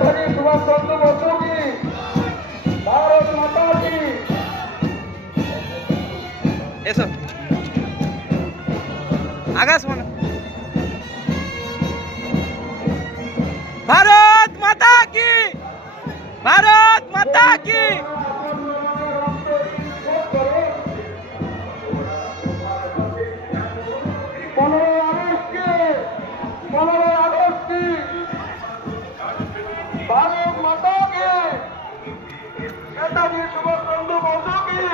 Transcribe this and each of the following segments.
নেতাজি সুভাষচন্দ্র বসু কি, ভারত মাতা কি। এসো আকাশ মনে ভারত মাতা কি, ভারত মাতা কি। भारत माता की, नेताजी सुभाष चंद्र बोस की।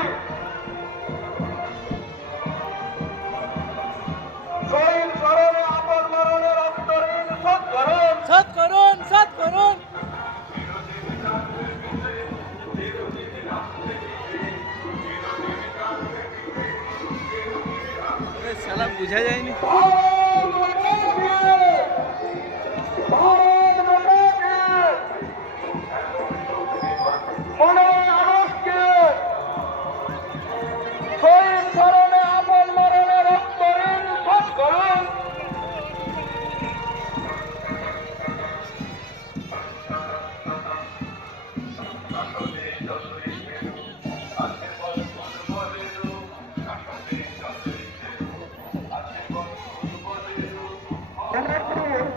শহীদ স্মরণে আপন মরণে রক্ত ঋণ শোধ করুন, শোধ করুন, শোধ করুন। শালা বুঝা যায়নি। भारत माता की, भारत माता की। 15 আগস্টকে শহীদ স্মরণে আপন মরণে রক্ত ঋণ শোধ করুন।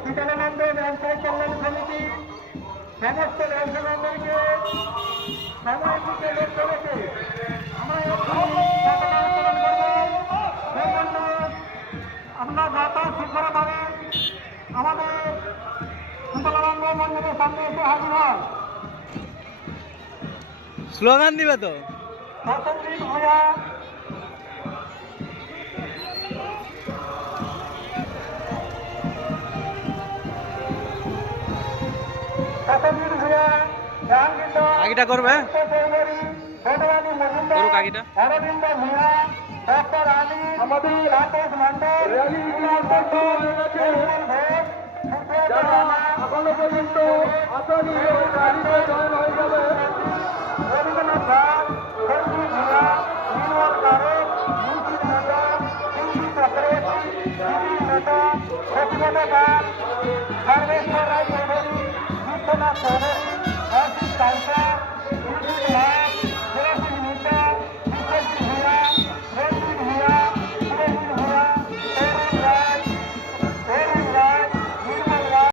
বিবেকানন্দ ব্যবসায়ী কল্যাণ সমিতি সমস্ত ব্যবসায়ীদেরকে সময় দিকে লক্ষ্য রেখে আমরা আপনার দাতা শিক্ষাভাবে আমাদের বিবেকানন্দ মন্দিরের সামনে এসে হাজির হন। স্লোগান দিবে তো। প্রসেনজিৎ ভূঁইয়া, প্রসেনজিৎ ভূঁইয়া, জাহাঙ্গীর দাস, আগিটা করবে, চৌধুরী, বনবাণী মজুমদার, করুক আগিটা। অরবিন্দ ভূঁইয়া, ডক্টর আলী, আমাদের রাকেশ মন্ডল, কুমার মন্ডল, সুমন ঘোষ, যারা এখনো পর্যন্ত আসনি ওই গাড়িতে জয়েন হয়ে যাবে। রবীন্দ্রনাথ দাস,